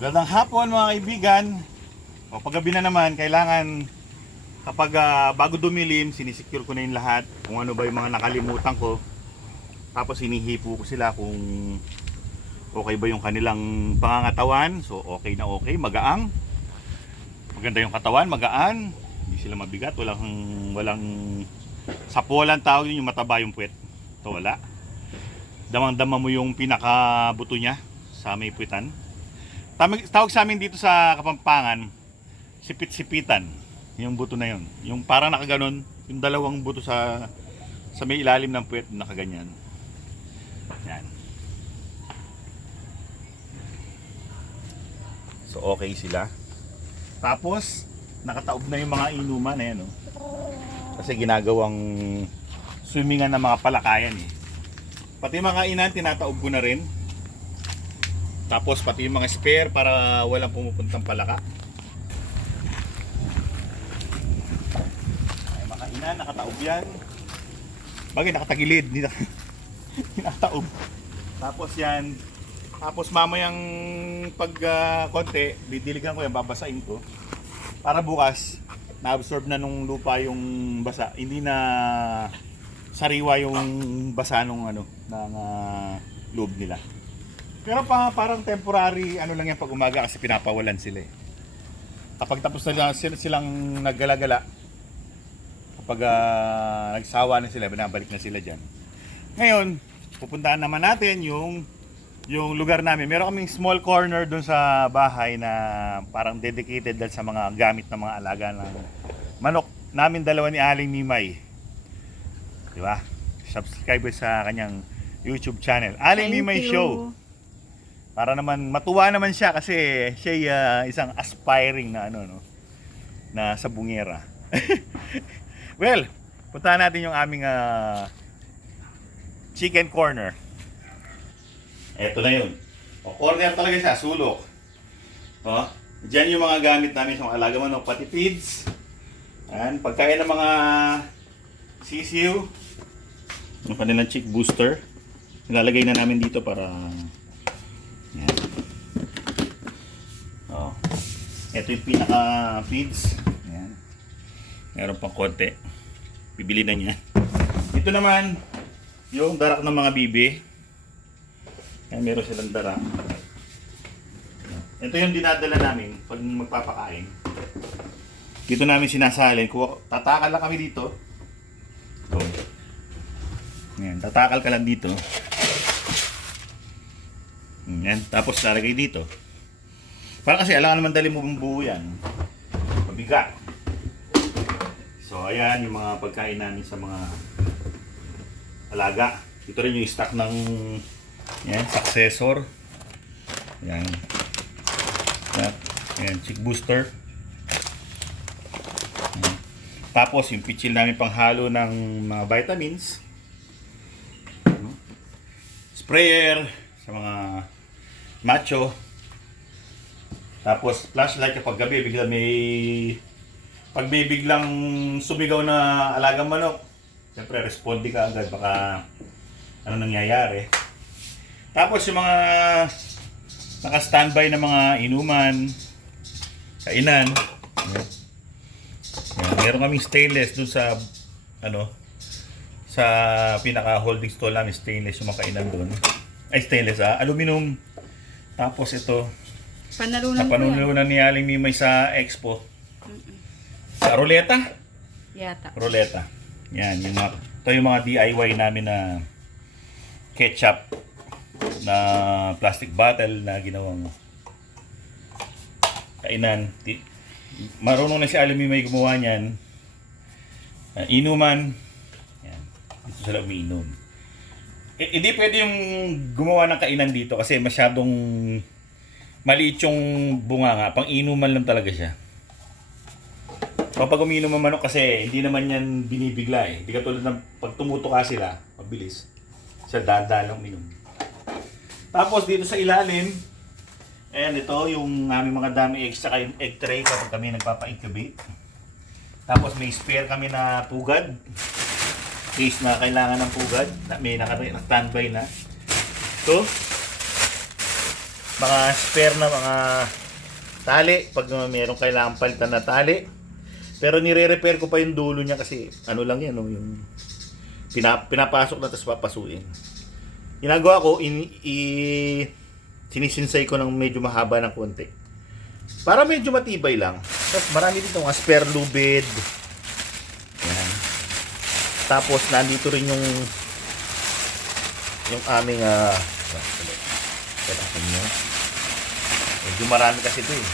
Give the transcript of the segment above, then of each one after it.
Magandang hapon mga kaibigan. O paggabi na naman, kailangan kapag bago dumilim, sinisecure ko na yung lahat. Kung ano ba yung mga nakalimutan ko. Tapos hinihipo ko sila kung okay ba yung kanilang pangangatawan. So okay na okay, magaang. Maganda yung katawan, magaan. Hindi sila mabigat, walang sapulan tawag yun, yung mataba yung puwet. Ito wala. Damang-dama mo yung pinakabuto niya sa may puwetan. Tawag sa amin dito sa Kapampangan, sipit-sipitan. Yung buto na yun. Yung parang nakaganon, yung dalawang buto sa may ilalim ng puwet, nakaganyan. Yan. So okay sila. Tapos, nakataob na yung mga inuman na yan. Kasi ginagawang swimingan ng mga palakayan eh. Pati mga inan, tinataob ko na rin. Tapos pati yung mga spare para walang pumupuntang palaka. Ay, mga inan, nakataob yan. Bagay, nakatagilid. Hindi nakataob. Tapos yan. Tapos mamayang pag konti, didiligan ko yan, babasain ko. Para bukas, na-absorb na nung lupa yung basa. Hindi na sariwa yung basa nung ng loob nila. Pero parang temporary ano lang yan pag umaga kasi pinapawalan sila eh. Kapag tapos na silang naggalagala, kapag nagsawa na sila, binabalik na sila dyan. Ngayon, pupuntahan naman natin yung lugar namin. Meron kaming small corner doon sa bahay na parang dedicated dahil sa mga gamit ng mga alaga ng manok namin dalawa ni Aling Mimay. Di ba? Subscribe sa kanyang YouTube channel, Aling Mimay Show. Para naman matuwa naman siya kasi siya isang aspiring na na sabungera. Well, puntahan natin yung aming chicken corner. Eto na yun. O, corner talaga siya, sulok. O, dyan yung mga gamit namin sa mga alaga manok, pati feeds. Ayan, pagkain ng mga sisiw. Yung kanilang chick booster. Nilalagay na namin dito para yan. Oh. Ito yung pinaka feeds. Yan. Meron pang konti. Bibili na niya. Ito naman yung darak ng mga bibi. Yan, meron silang darak. Ito yung dinadala namin pag magpapakain. Dito namin sinasalin. Tatakal lang kami dito. Oh. Yan, tatakal ka lang dito. Yan, tapos lalagay dito. Para kasi alangan naman dali mo buo yan. Mabigat. So ayan yung mga pagkain namin sa mga alaga. Ito rin yung stock ng successor. Yan. Yan, chick booster. Yan. Tapos yung pitchil namin panghalo ng mga vitamins. Sprayer sa mga macho. Tapos flashlight kapag gabi pag may biglang sumigaw na alagang manok, siyempre responde ka agad baka ano nangyayari. Tapos yung mga naka-standby na mga inuman, kainan. Yan, meron kaming stainless dun sa sa pinaka holding stall namin, stainless yung mga kainan dun. Ay, stainless aluminum. Tapos ito, napanununan ni Aling Mimay sa Expo. Sa Roleta? Yata. Roleta. Yan, ito yung mga DIY namin na ketchup na plastic bottle na ginawang kainan. Marunong na si Aling Mimay gumawa niyan. Inuman. Yan. Dito sila umiinom. Hindi pwede yung gumawa ng kainan dito kasi masyadong maliit yung bunganga. Pang-inuman lang talaga siya. Kapag umiinom ang manok kasi hindi naman yan binibigla eh. Hindi katulad ng pag tumutuka sila, mabilis. Siya dahan-dahan uminom. Tapos dito sa ilalim, ayan ito yung aming mga dami eggs saka yung egg tray kapag kami nagpapa-incubate. Tapos may spare kami na pugad. Case na kailangan ng pugad, may naka-standby na. So, mga spare na mga tali pag mayroong kailangan palitan na tali. Pero nire-repair ko pa yung dulo niya kasi ano lang yan, no, yung pinapasok na tapos papasuin. Ginagawa ko, sinisinsay ko ng medyo mahaba ng konti. Para medyo matibay lang. Tapos marami dito mga spare lubid. Yan. Tapos nandito rin yung aming medyo marami kasi ito eh.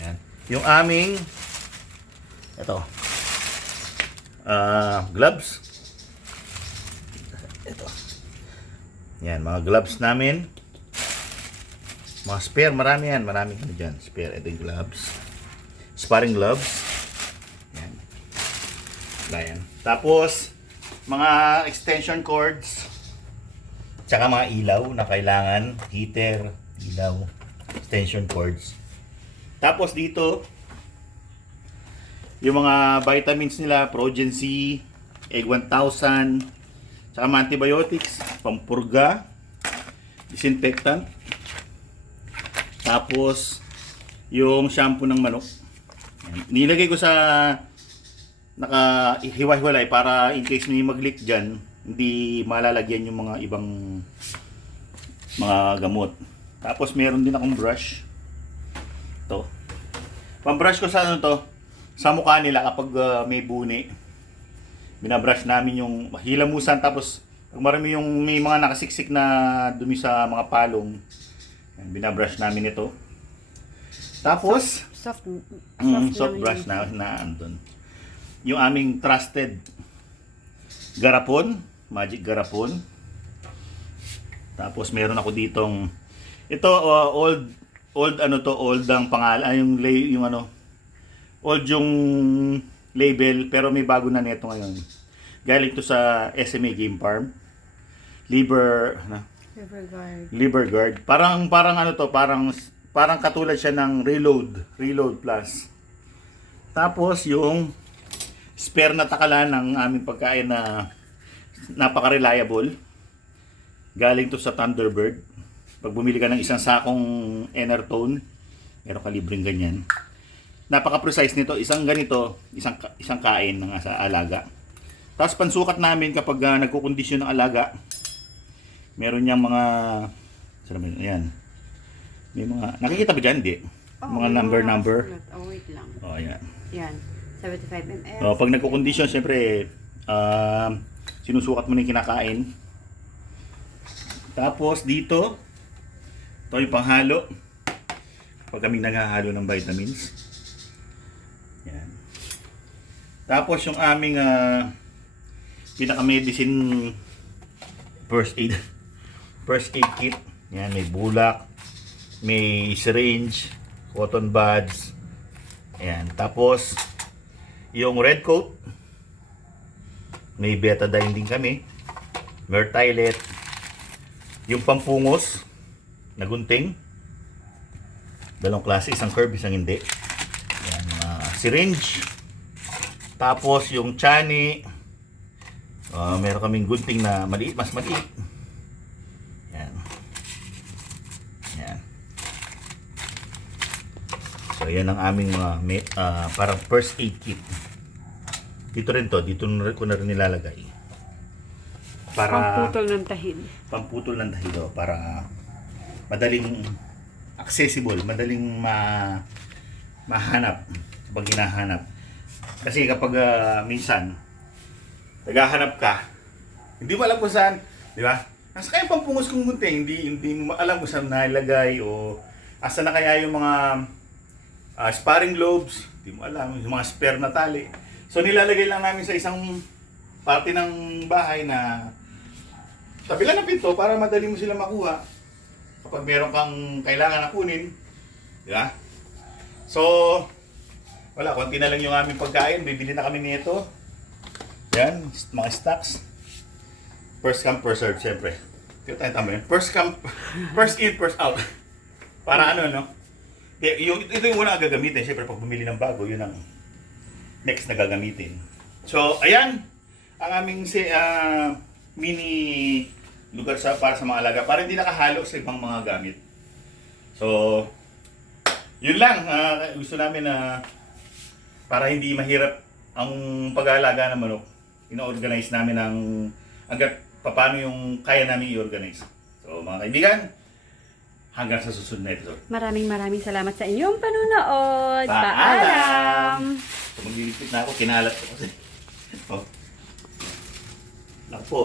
Yan. Yung aming gloves. Ito. Yan, mga gloves namin. Mga spare, marami yan. Marami ano dyan. Spare, ito yung gloves. Sparring gloves. Yan. Yan. Tapos, mga extension cords. Tsaka mga ilaw na kailangan. Heater, ilaw, extension cords. Tapos dito, yung mga vitamins nila, Progen-C, Egg 1000, tsaka mga antibiotics, pampurga, disinfectant. Tapos, yung shampoo ng manok. Nilagay ko sa naka-hiwa-hiwalay para in case may mag-leak dyan, hindi malalagyan yung mga ibang mga gamot. Tapos, meron din akong brush. Ito. Pambrush ko sa ano to, sa mukha nila kapag may buni. Binabrush namin yung hilamusan, tapos pag marami yung may mga nakasiksik na dumi sa mga palong, binabrush namin ito. Tapos soft brush na andun. Yung aming trusted garapon, magic garapon. Tapos meron ako ditong ito old ang pangalan, old yung label, pero may bago na nito ngayon. Galing to sa SMA Game Farm. Liber Guard. Parang parang katulad siya ng Reload Plus. Tapos yung spare na takalan ng aming pagkain na napaka-reliable. Galing to sa Thunderbird. Pag bumili ka ng isang sakong Enertone, meron ka libreng ganyan. Napaka-precise nito. Isang ganito, isang kain ng sa alaga. Tapos pansukat namin kapag nagkukondisyon ng alaga, meron niyang mga, ayan. May mga, nakikita ba dyan? Hindi. Mga number. Oh, wait lang. Oh, ayan. Yan. 75 ml. Oh, pag nagkukondisyon, siyempre, sinusukat mo na yung kinakain. Tapos dito, ito yung panghalo. Pag kaming naghahalo ng vitamins. Yan. Tapos yung aming pinaka-medicine first aid kit. Yan, may bulak, may syringe, cotton buds. Yan. Tapos yung red coat, may betadine din kami. Mertilet. Yung pampungos na gunting, dalawang klase, isang curve, isang hindi. Yan, syringe. Tapos yung chani, meron kaming gunting na maliit, mas maliit. Yan. Yan. So yan ang aming parang first aid kit. Dito rin ko na rin nilalagay. Para pamputol ng tahid, para madaling accessible, madaling mahanap pag hinahanap. Kasi kapag minsan naghahanap ka, hindi mo alam kung saan, di ba? Nasa kaya pampungos kong gunting, hindi mo alam kung saan nailagay o asa na kaya yung mga sparring globes, hindi mo alam, yung mga spare na tali. So nilalagay lang namin sa isang parte ng bahay na tabilan ng pinto para madali mo sila makuha kapag meron kang kailangan na kunin. Di ba? So, wala, konti na lang yung aming pagkain. Bibili na kami nito. Yan, mga stocks. First come, first serve, siyempre. Ito tayo tama yun. First in, first out. Para ano, no? Ito yung una gagamitin. Siyempre, pag bumili ng bago, yun ang next na gagamitin. So, ayan. Ang aming mini lugar para sa mga alaga, para hindi nakahalo sa ibang mga gamit. So, yun lang. Gusto namin na para hindi mahirap ang pag-aalaga ng manok, ino-organize namin hanggat paano yung kaya namin i-organize. So, mga kaibigan, hanggang sa susunod na episode. Maraming salamat sa inyong panunood. Paalam! Paalam! So, magliligpit na ako, kinalat ko kasi. Oh. Naku po.